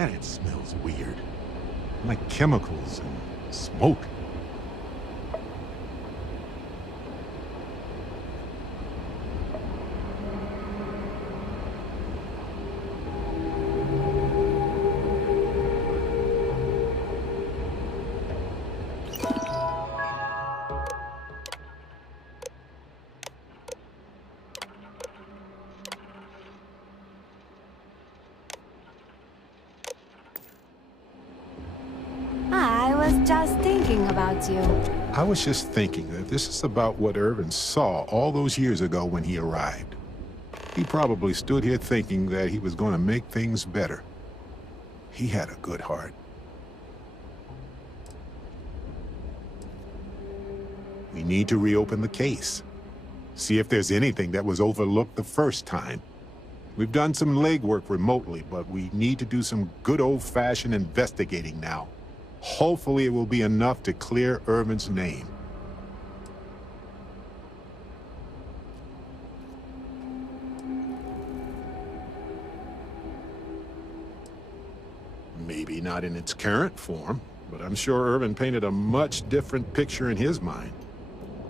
planet smells weird. Like chemicals and smoke. Just thinking about you. I was just thinking that this is about what Irvin saw all those years ago when he arrived. He probably stood here thinking that he was going to make things better. He had a good heart. We need to reopen the case. See if there's anything that was overlooked the first time. We've done some legwork remotely, but we need to do some good old-fashioned investigating now. Hopefully it will be enough to clear Irvin's name. Maybe not in its current form, but I'm sure Irvin painted a much different picture in his mind.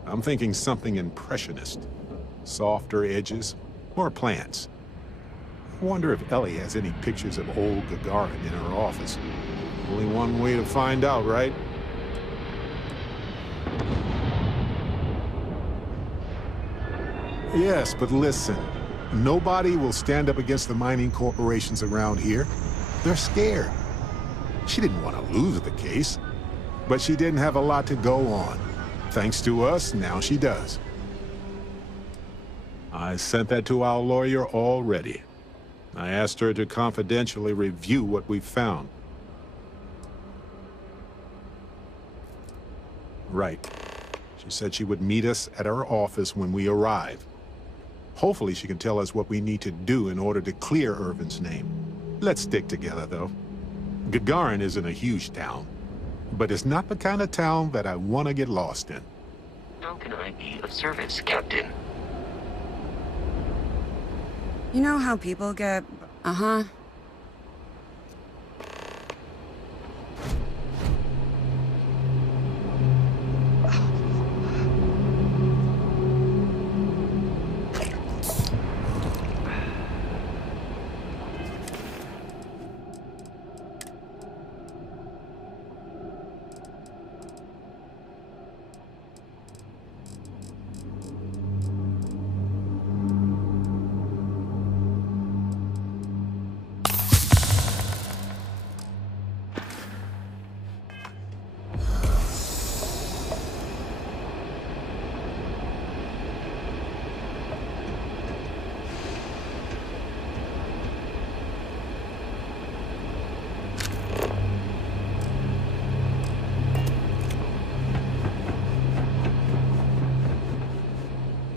I'm thinking something impressionist. Softer edges, more plants. I wonder if Ellie has any pictures of old Gagarin in her office. Only one way to find out, right? Yes, but listen. Nobody will stand up against the mining corporations around here. They're scared. She didn't want to lose the case, but she didn't have a lot to go on. Thanks to us, now she does. I sent that to our lawyer already. I asked her to confidentially review what we found. Right. She said she would meet us at our office when we arrive. Hopefully she can tell us what we need to do in order to clear Irvin's name. Let's stick together, though. Gagarin isn't a huge town, but it's not the kind of town that I want to get lost in. How can I be of service, Captain? You know how people get... Uh-huh.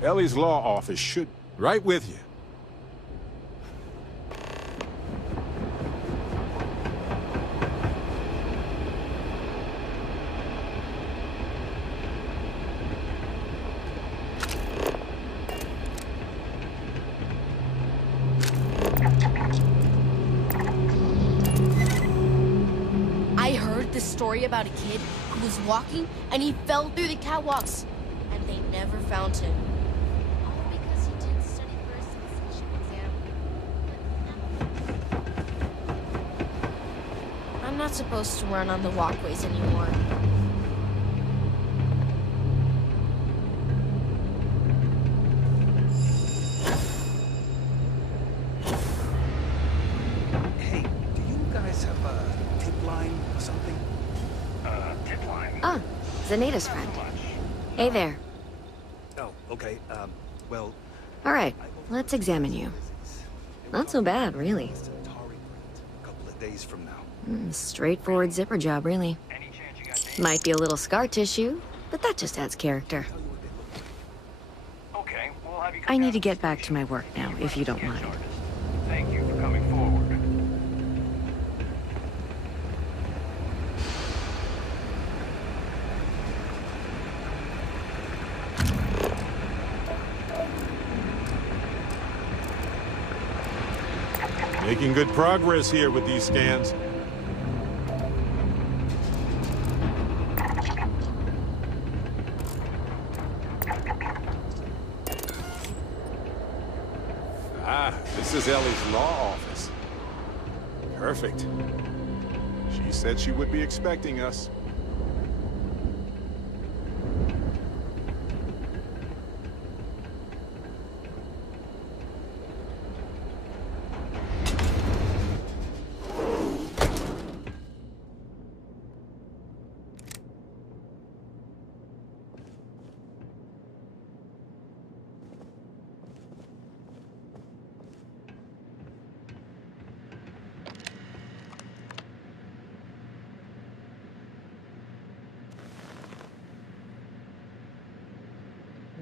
Ellie's law office should... Right with you. I heard this story about a kid who was walking and he fell through the catwalks, and they never found him. All because he didn't study for a citizenship exam. I'm not supposed to run on the walkways anymore. Hey, do you guys have a tip line or something? Tip line. Ah, Zaneta's friend. Hey there. Oh, okay, well... All right, let's examine you. Not so bad, really. A couple of days from now. Straightforward zipper job, really. Any chance you got Might be a little scar tissue, but that just adds character. Okay, we'll have you I need to get back to my work now, if you don't mind. Thank you for coming forward. Making good progress here with these scans. Ah, this is Ellie's law office. Perfect. She said she would be expecting us.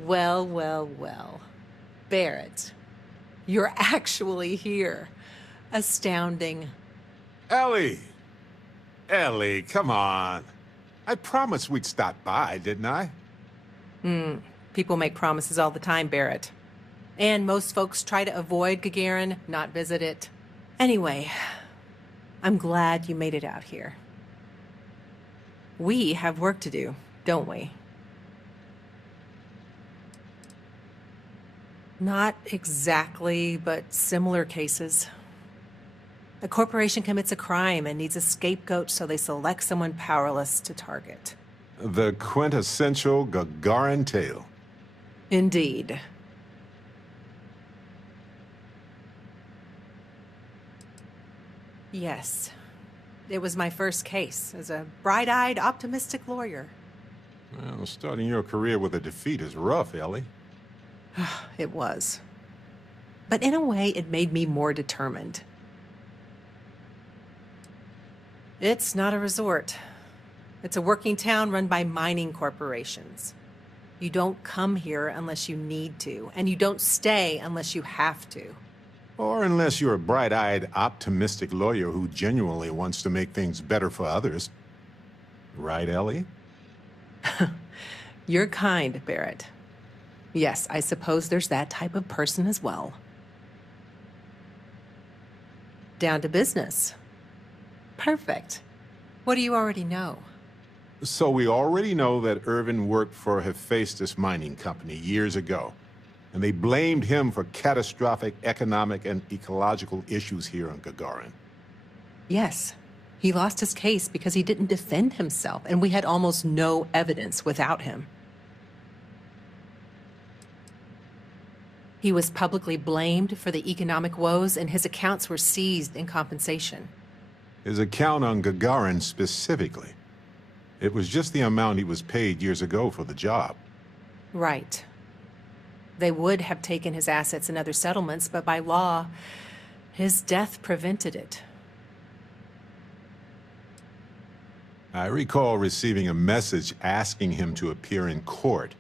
Well, well, well. Barrett, you're actually here. Astounding. Ellie! Ellie, come on. I promised we'd stop by, didn't I? People make promises all the time, Barrett. And most folks try to avoid Gagarin, not visit it. Anyway, I'm glad you made it out here. We have work to do, don't we? Not exactly, but similar cases. A corporation commits a crime and needs a scapegoat, so they select someone powerless to target. The quintessential Gagarin tale. Indeed. Yes. It was my first case as a bright-eyed, optimistic lawyer. Well, starting your career with a defeat is rough, Ellie. It was. But in a way, it made me more determined. It's not a resort. It's a working town run by mining corporations. You don't come here unless you need to, and you don't stay unless you have to. Or unless you're a bright-eyed, optimistic lawyer who genuinely wants to make things better for others. Right, Ellie? You're kind, Barrett. Yes, I suppose there's that type of person as well. Down to business. Perfect. What do you already know? So we already know that Irvin worked for Hephaestus Mining Company years ago, and they blamed him for catastrophic economic and ecological issues here on Gagarin. Yes. He lost his case because he didn't defend himself, and we had almost no evidence without him. He was publicly blamed for the economic woes, and his accounts were seized in compensation. His account on Gagarin specifically. It was just the amount he was paid years ago for the job. Right. They would have taken his assets and other settlements, but by law, his death prevented it. I recall receiving a message asking him to appear in court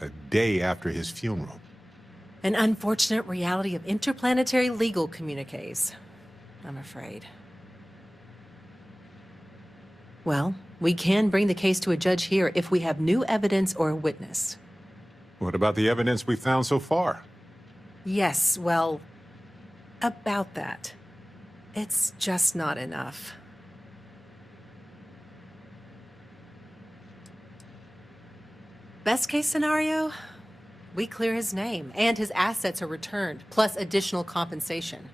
a day after his funeral. An unfortunate reality of interplanetary legal communiques, I'm afraid. Well, we can bring the case to a judge here if we have new evidence or a witness. What about the evidence we found so far? Yes, well, about that. It's just not enough. Best case scenario, we clear his name and his assets are returned, plus additional compensation.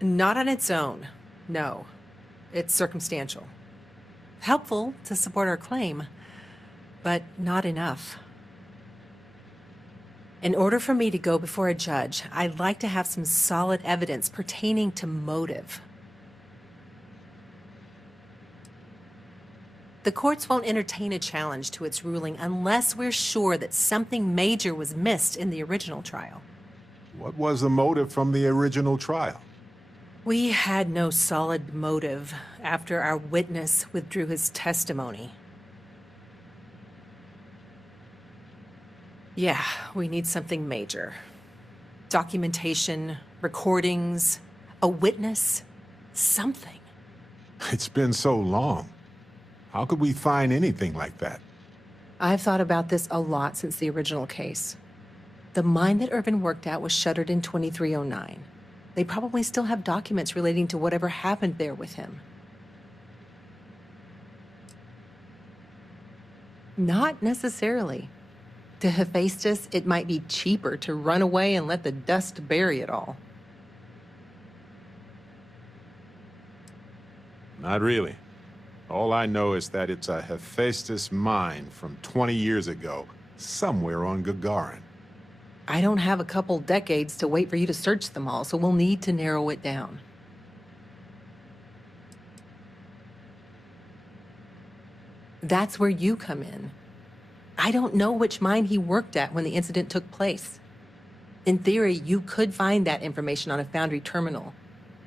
Not on its own, no. It's circumstantial. Helpful to support our claim, but not enough. In order for me to go before a judge, I'd like to have some solid evidence pertaining to motive. The courts won't entertain a challenge to its ruling unless we're sure that something major was missed in the original trial. What was the motive from the original trial? We had no solid motive after our witness withdrew his testimony. Yeah, we need something major. Documentation, recordings, a witness, something. It's been so long. How could we find anything like that? I've thought about this a lot since the original case. The mine that Irvin worked at was shuttered in 2309. They probably still have documents relating to whatever happened there with him. Not necessarily. To Hephaestus, it might be cheaper to run away and let the dust bury it all. Not really. All I know is that it's a Hephaestus mine from 20 years ago, somewhere on Gagarin. I don't have a couple decades to wait for you to search them all, so we'll need to narrow it down. That's where you come in. I don't know which mine he worked at when the incident took place. In theory, you could find that information on a Foundry terminal,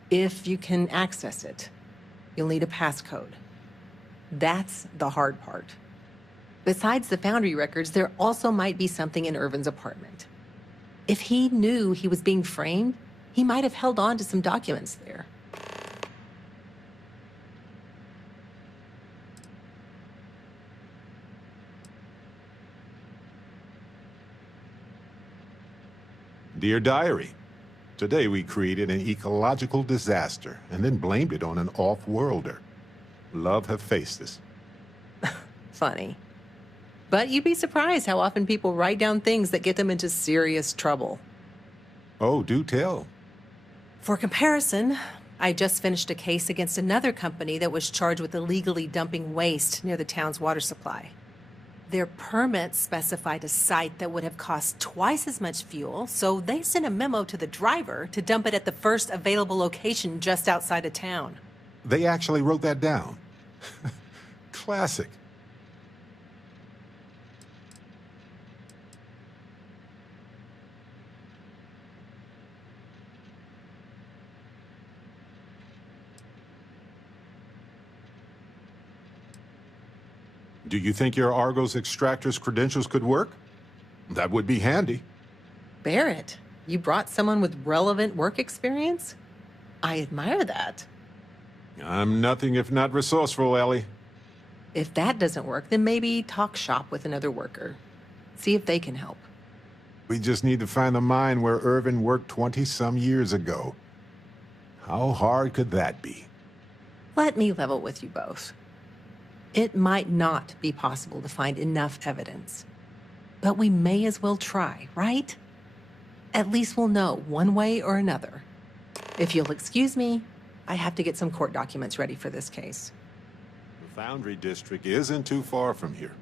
if you can access it. You'll need a passcode. That's the hard part. Besides the Foundry records, there also might be something in Irvin's apartment. If he knew he was being framed, he might have held on to some documents there. Dear Diary, today we created an ecological disaster and then blamed it on an off-worlder. Love Hephaestus. Funny. But you'd be surprised how often people write down things that get them into serious trouble. Oh, do tell. For comparison, I just finished a case against another company that was charged with illegally dumping waste near the town's water supply. Their permits specified a site that would have cost twice as much fuel, so they sent a memo to the driver to dump it at the first available location just outside of town. They actually wrote that down. Classic. Do you think your Argos extractor's credentials could work? That would be handy. Barrett, you brought someone with relevant work experience? I admire that. I'm nothing if not resourceful, Ellie. If that doesn't work, then maybe talk shop with another worker. See if they can help. We just need to find the mine where Irvin worked 20-some years ago. How hard could that be? Let me level with you both. It might not be possible to find enough evidence. But we may as well try, right? At least we'll know one way or another. If you'll excuse me, I have to get some court documents ready for this case. The Foundry District isn't too far from here.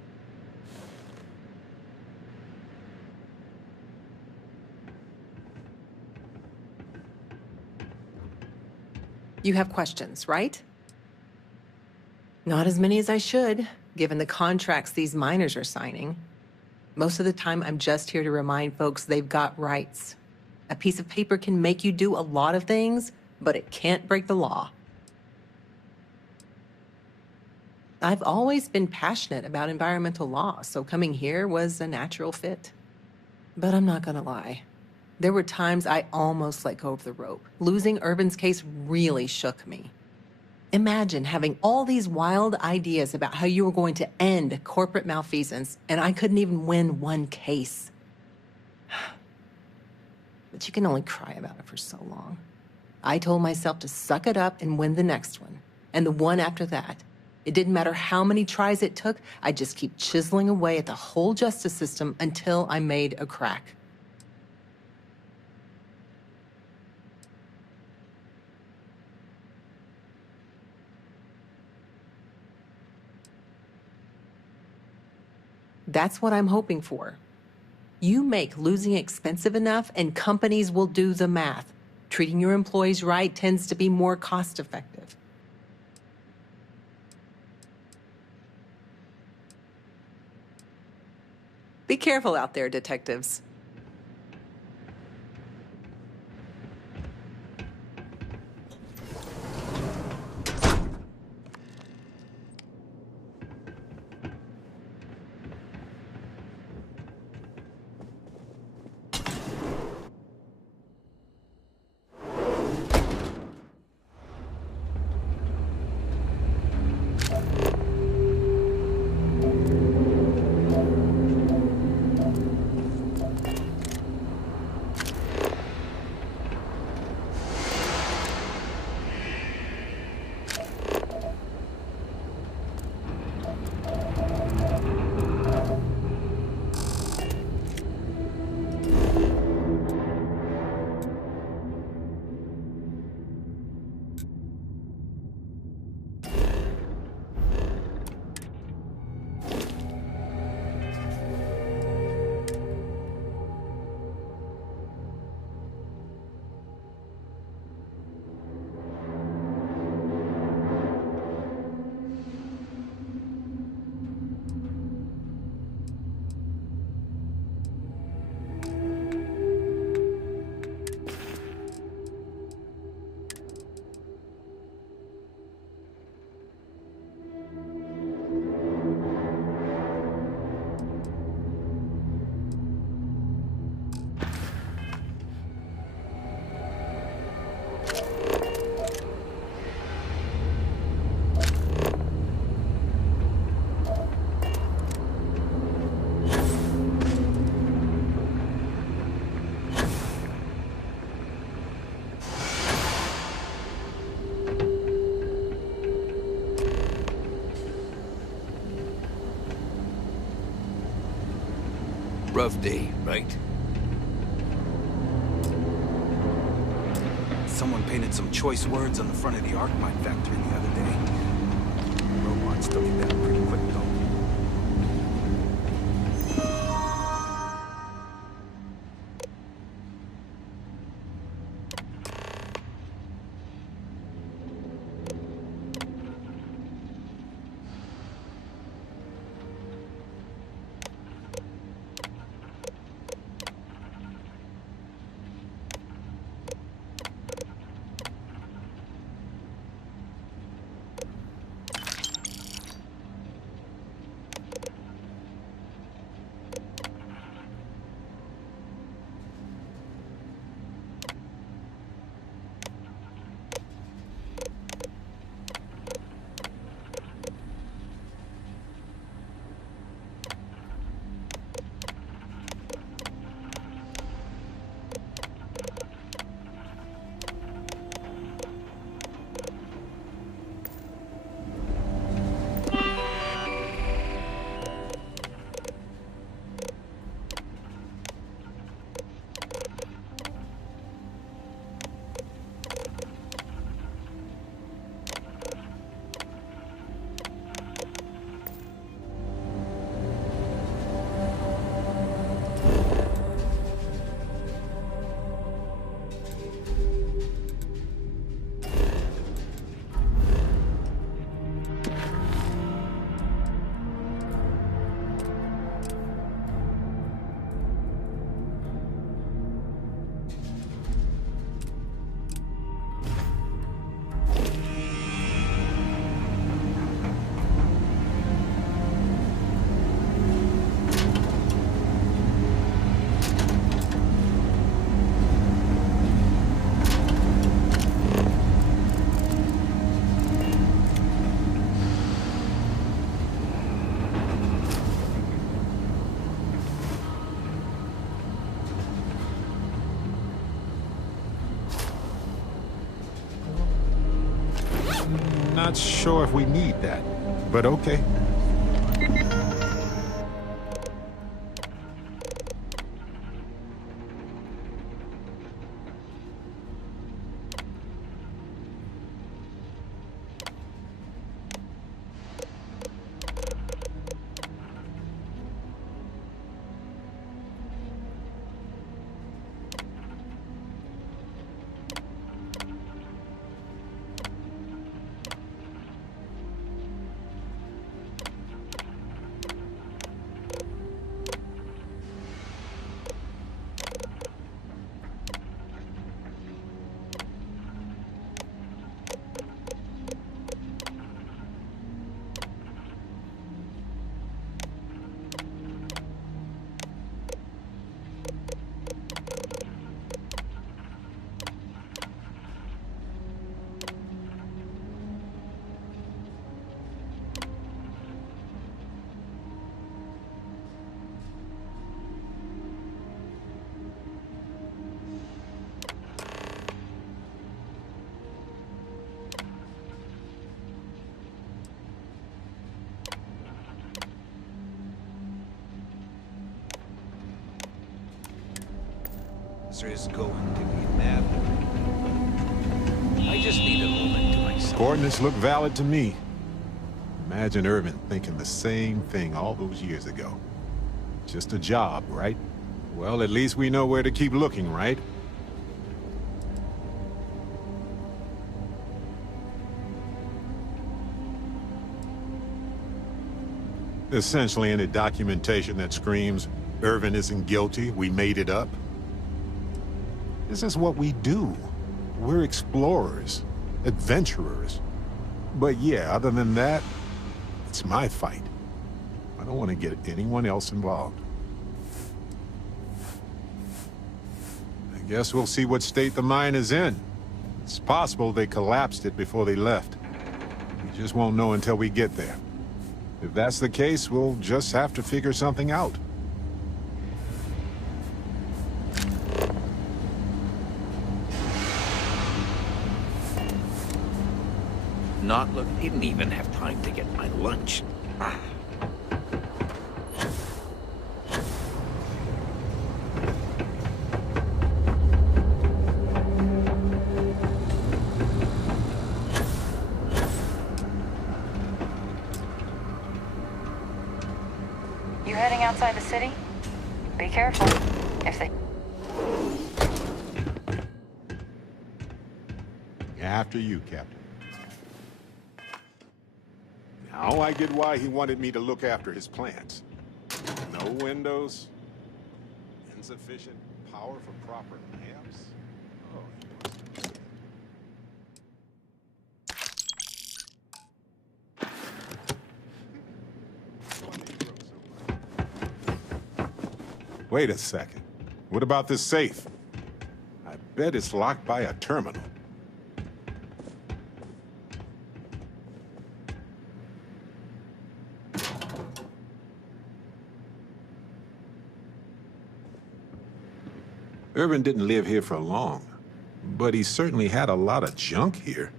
You have questions, right? Not as many as I should, given the contracts these miners are signing. Most of the time, I'm just here to remind folks they've got rights. A piece of paper can make you do a lot of things, but it can't break the law. I've always been passionate about environmental law, so coming here was a natural fit. But I'm not gonna lie. There were times I almost let go of the rope. Losing Irvin's case really shook me. Imagine having all these wild ideas about how you were going to end corporate malfeasance, and I couldn't even win one case. But you can only cry about it for so long. I told myself to suck it up and win the next one, and the one after that. It didn't matter how many tries it took, I'd just keep chiseling away at the whole justice system until I made a crack. That's what I'm hoping for. You make losing expensive enough and companies will do the math. Treating your employees right tends to be more cost-effective. Be careful out there, detectives. Rough day, right? Someone painted some choice words on the front of the Arcmine factory the other day. Robots took it down pretty quick, though. Not sure if we need that, but okay. Is going to be mad. I just need a moment to myself. Coordinates look valid to me. Imagine Irvin thinking the same thing all those years ago. Just a job, right? Well, at least we know where to keep looking, right? Essentially any documentation that screams, Irvin isn't guilty, we made it up. This is what we do. We're explorers, adventurers. But yeah, other than that, it's my fight. I don't want to get anyone else involved. I guess we'll see what state the mine is in. It's possible they collapsed it before they left. We just won't know until we get there. If that's the case, we'll just have to figure something out. Not look. Didn't even have time to get my lunch. You heading outside the city? Be careful. If they... After you, Captain. Now I get why he wanted me to look after his plants. No windows, insufficient power for proper lamps. Oh, he must have... Wait a second. What about this safe? I bet it's locked by a terminal. Irvin didn't live here for long, but he certainly had a lot of junk here.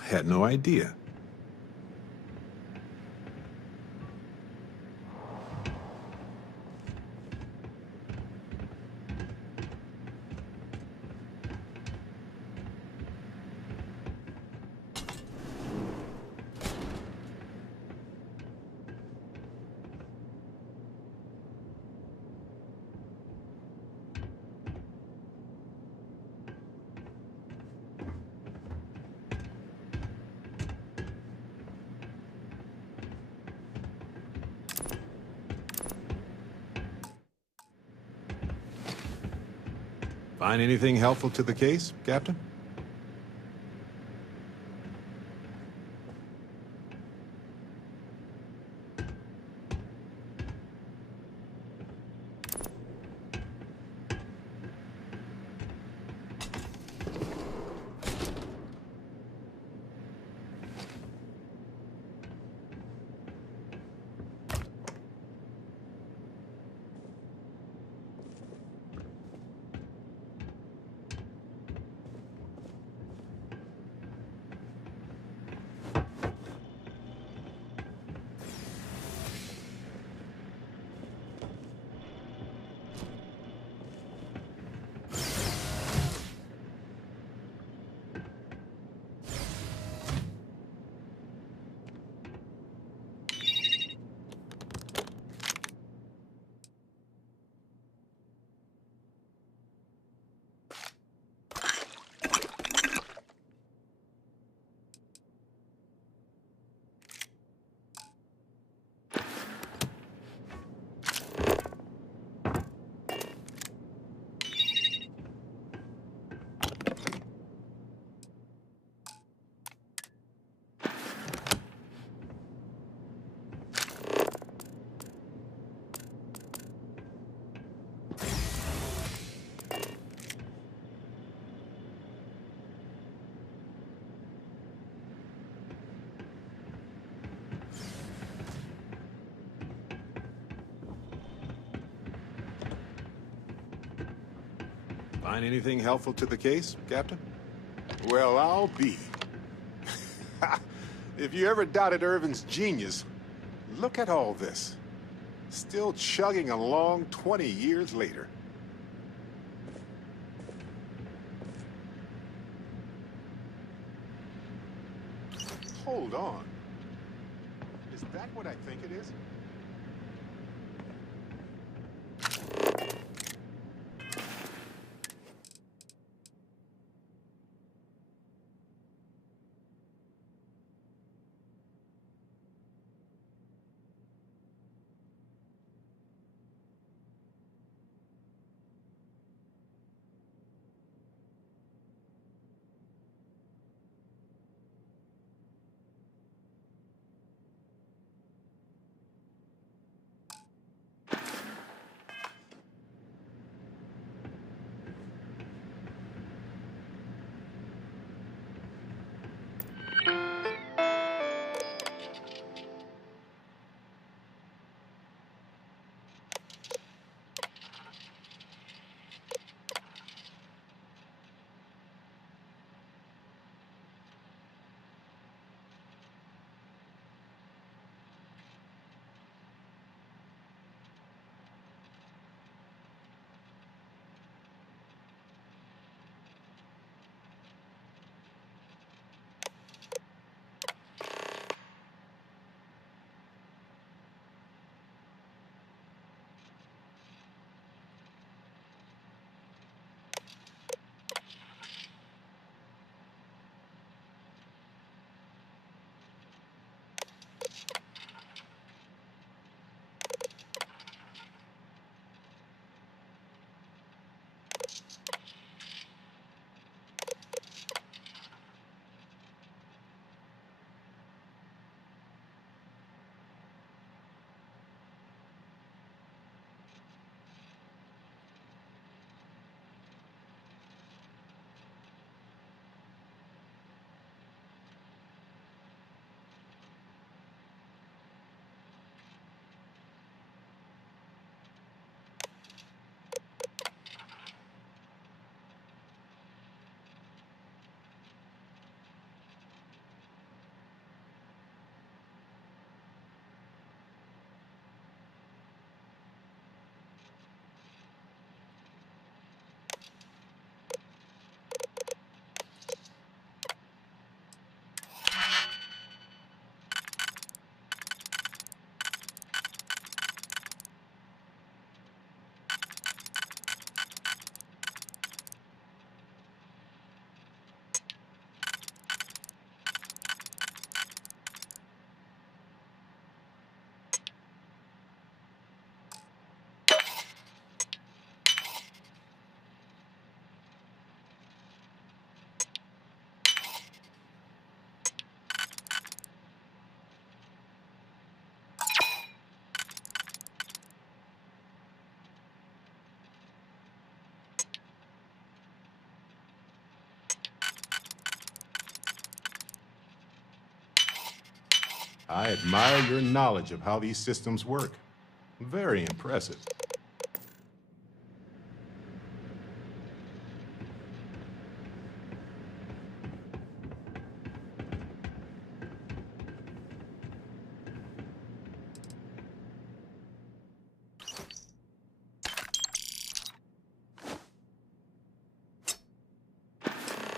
I had no idea. Find anything helpful to the case, Captain? Find anything helpful to the case, Captain? Well, I'll be. If you ever doubted Irvin's genius, look at all this. Still chugging along 20 years later. Hold on. Is that what I think it is? I admire your knowledge of how these systems work. Very impressive.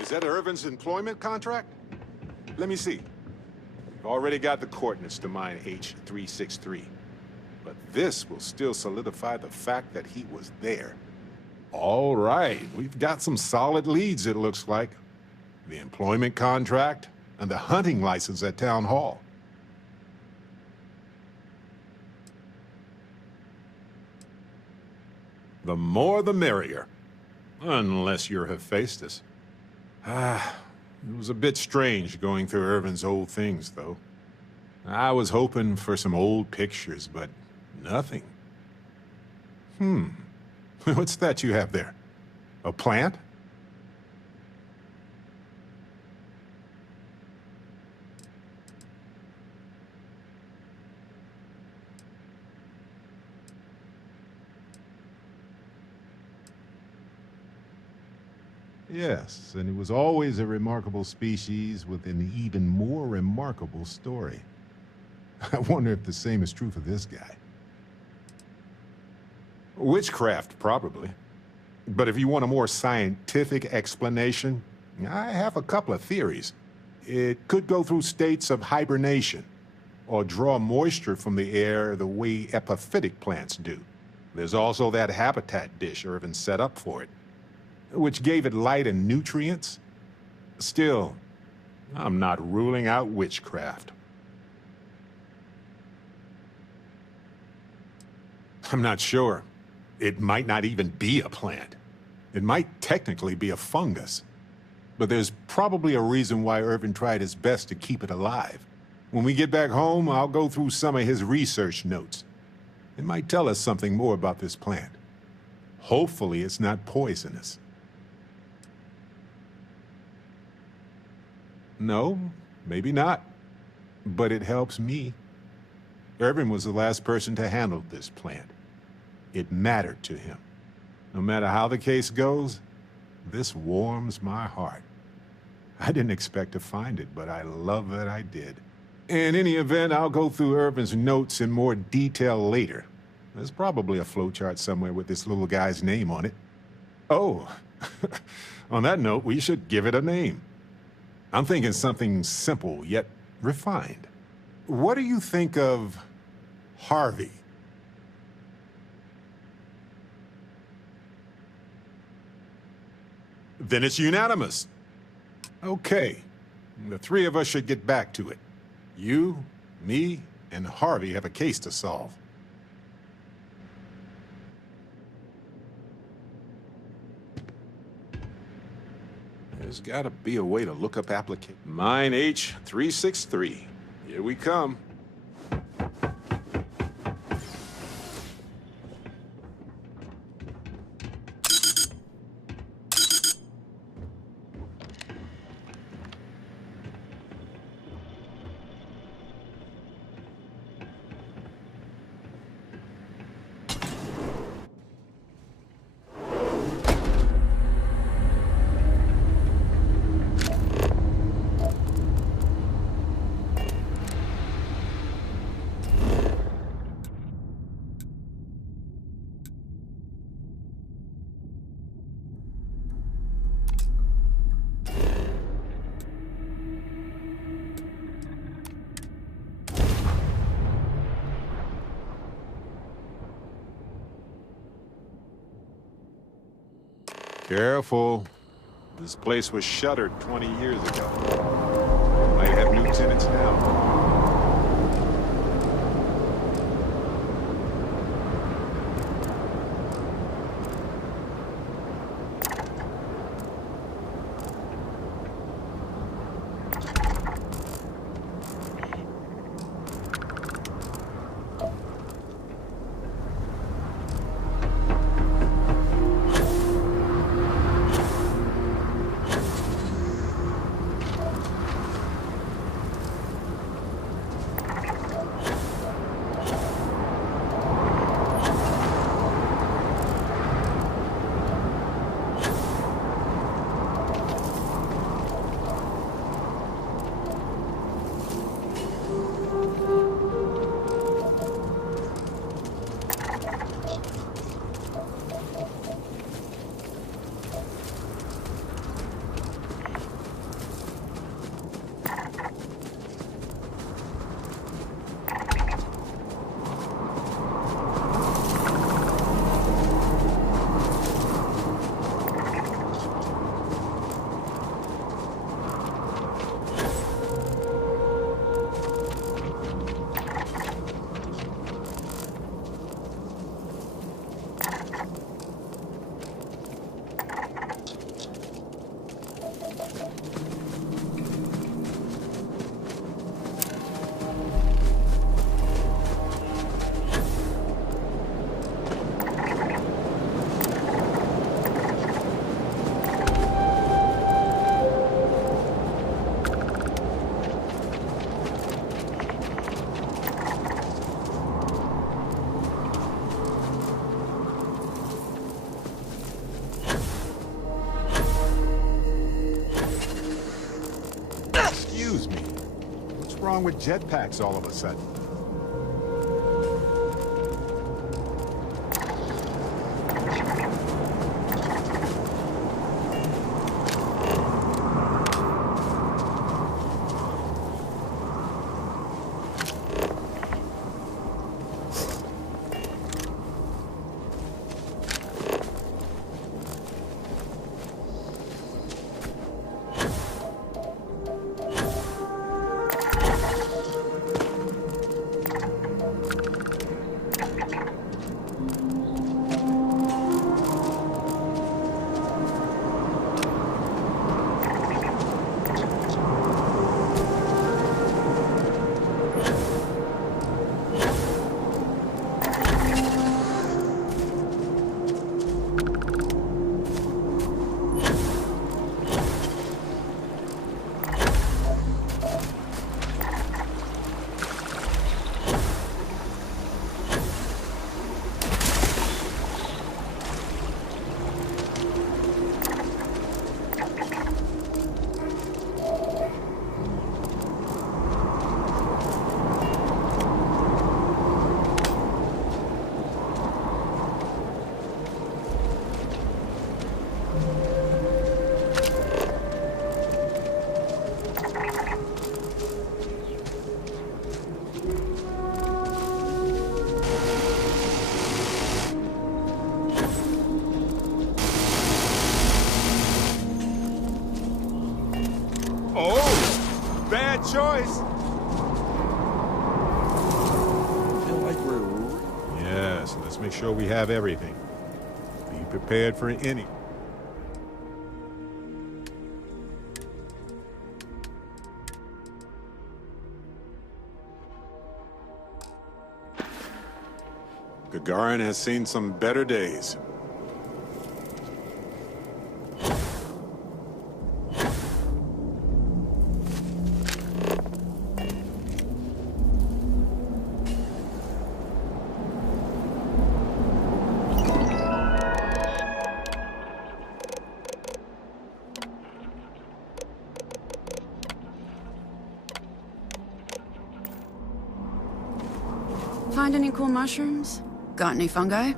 Is that Irvin's employment contract? Let me see. We've already got the coordinates to mine H363. But this will still solidify the fact that he was there. All right, we've got some solid leads, it looks like. The employment contract and the hunting license at Town Hall. The more the merrier. Unless you're Hephaestus. It was a bit strange going through Irvin's old things, though. I was hoping for some old pictures, but nothing. What's that you have there? A plant? Yes, and it was always a remarkable species with an even more remarkable story. I wonder if the same is true for this guy. Witchcraft, probably. But if you want a more scientific explanation, I have a couple of theories. It could go through states of hibernation, or draw moisture from the air the way epiphytic plants do. There's also that habitat dish Irvin set up for it, which gave it light and nutrients. Still, I'm not ruling out witchcraft. I'm not sure. It might not even be a plant. It might technically be a fungus. But there's probably a reason why Irvin tried his best to keep it alive. When we get back home, I'll go through some of his research notes. It might tell us something more about this plant. Hopefully it's not poisonous. No, maybe not. But it helps me. Irvin was the last person to handle this plant. It mattered to him. No matter how the case goes, this warms my heart. I didn't expect to find it, but I love that I did. In any event, I'll go through Irvin's notes in more detail later. There's probably a flowchart somewhere with this little guy's name on it. Oh, on that note, we should give it a name. I'm thinking something simple, yet refined. What do you think of Harvey? Then it's unanimous. Okay, the three of us should get back to it. You, me, and Harvey have a case to solve. There's gotta be a way to look up application. Mine H363. Here we come. Careful. This place was shuttered 20 years ago. Might have new tenants now. wrong with jetpacks all of a sudden? Oh, bad choice. Feel like we're... Yes, let's make sure we have everything. Be prepared for any. Gagarin has seen some better days. Find any cool mushrooms? Got any fungi?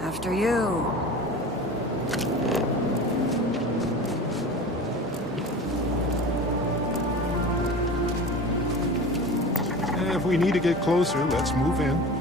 After you. If we need to get closer, let's move in.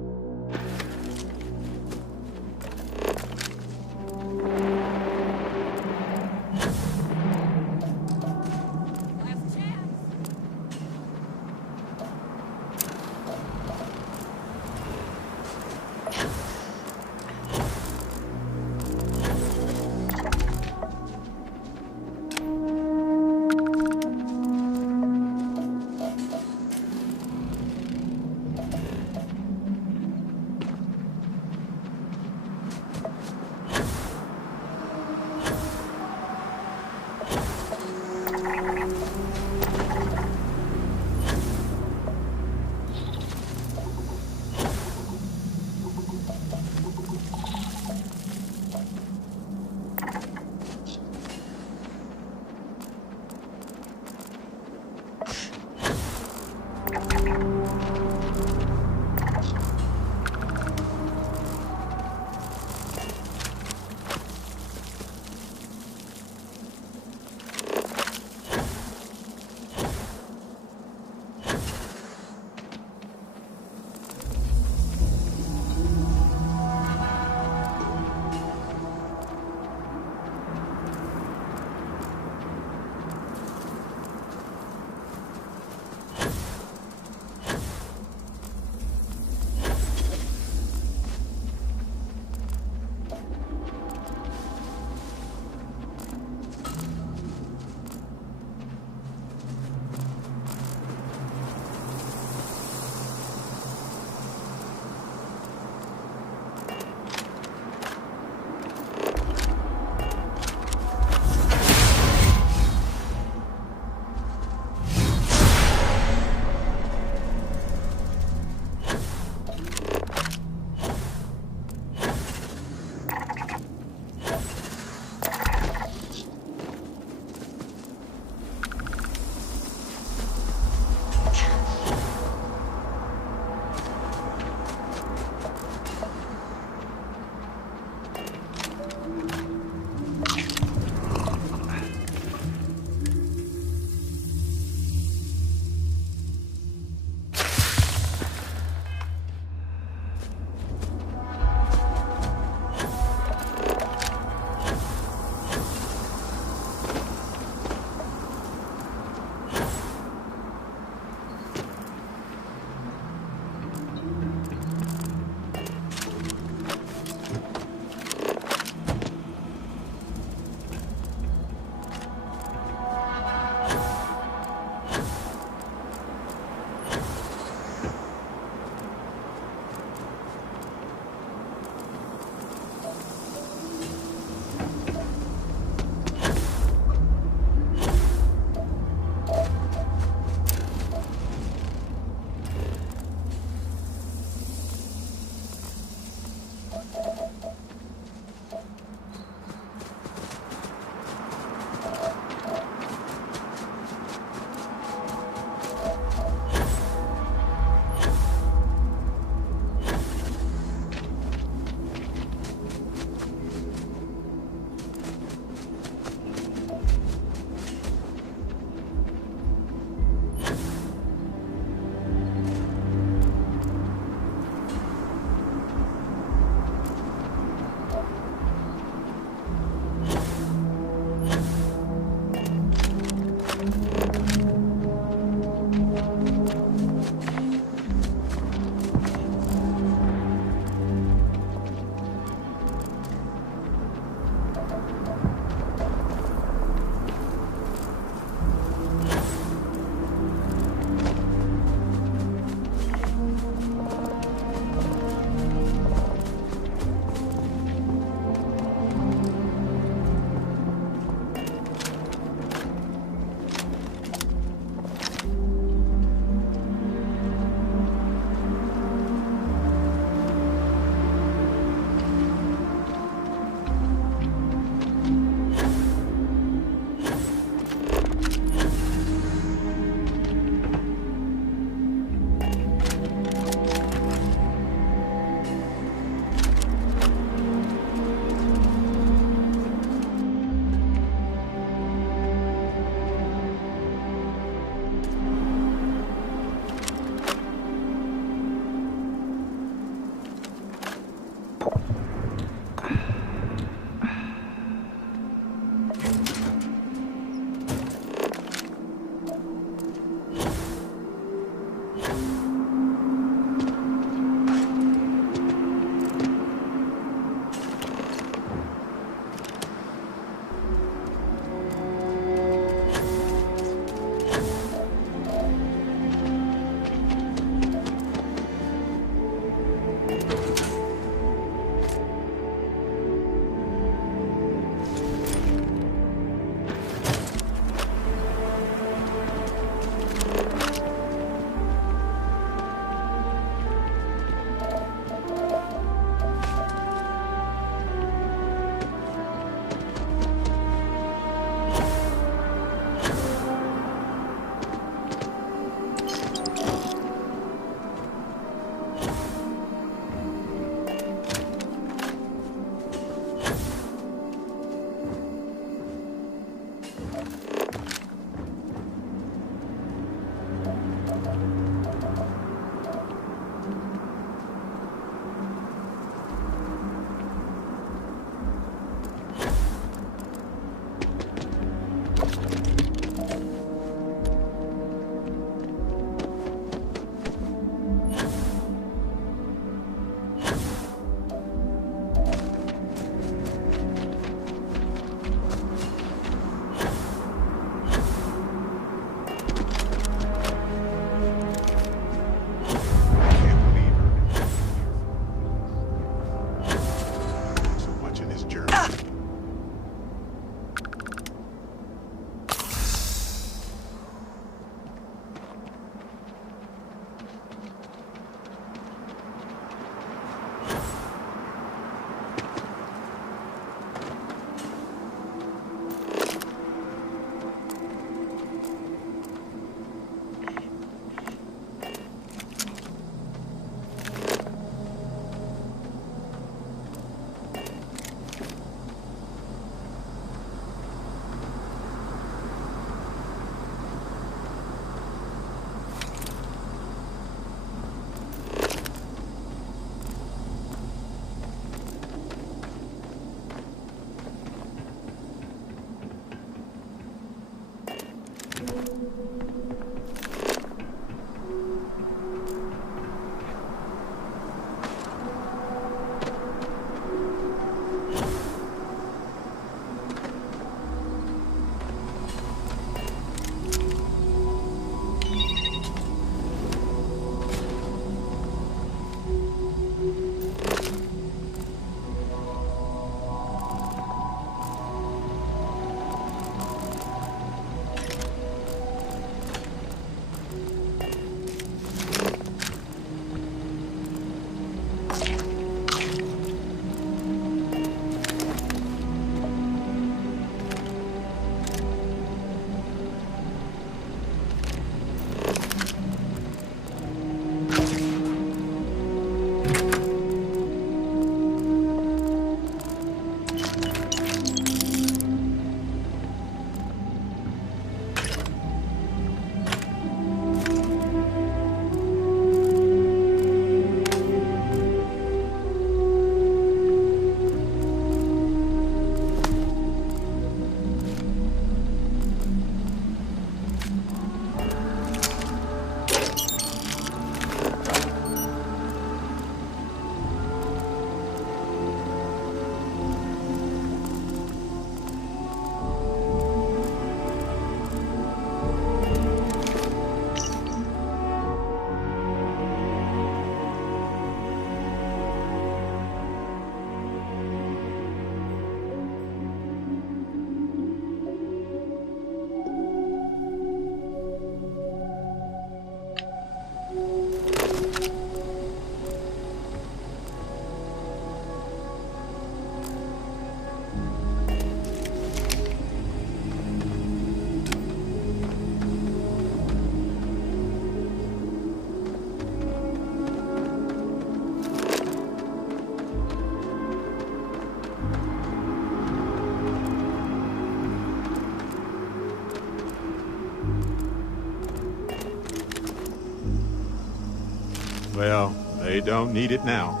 Well, they don't need it now.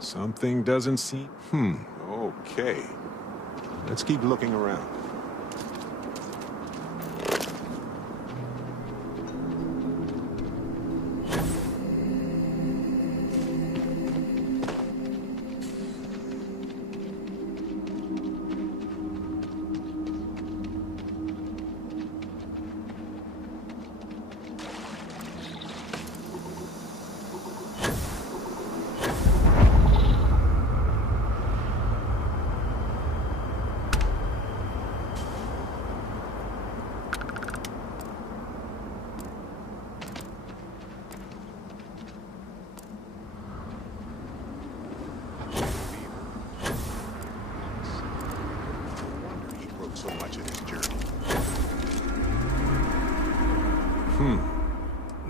Something doesn't seem... okay. Let's keep looking around. So much of this journey.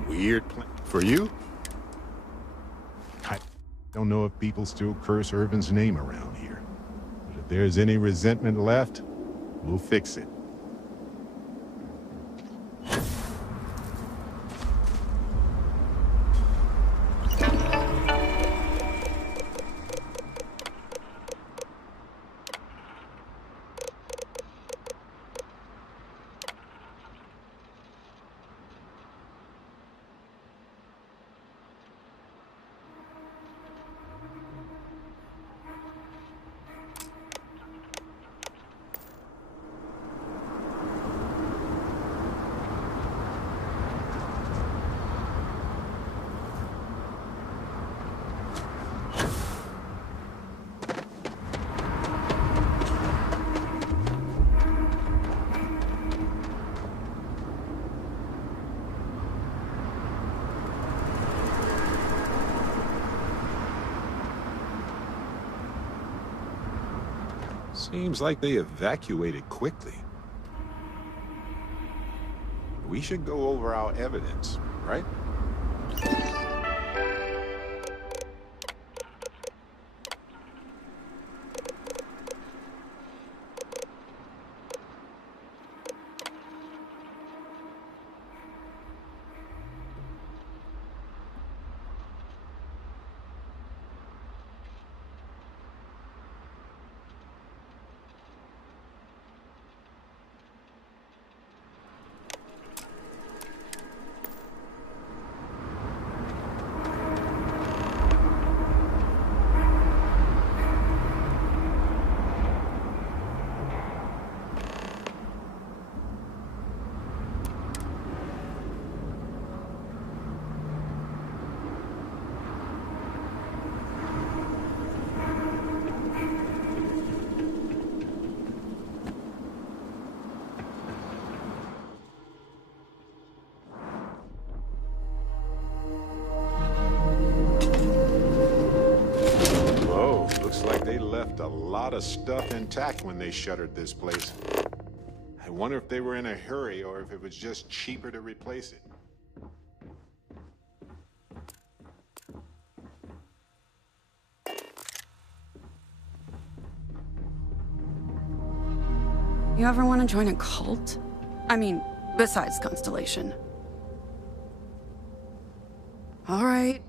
Weird plan. For you? I don't know if people still curse Irvin's name around here. But if there's any resentment left, we'll fix it. Seems like they evacuated quickly. We should go over our evidence, right? They left a lot of stuff intact when they shuttered this place. I wonder if they were in a hurry or if it was just cheaper to replace it. You ever want to join a cult? I mean, besides Constellation. All right.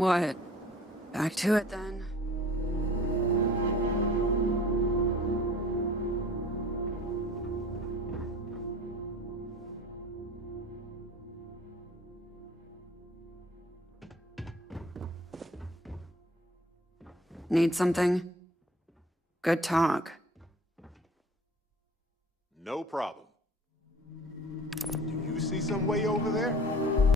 What? Back to it then. Need something? Good talk. No problem. Do you see some way over there?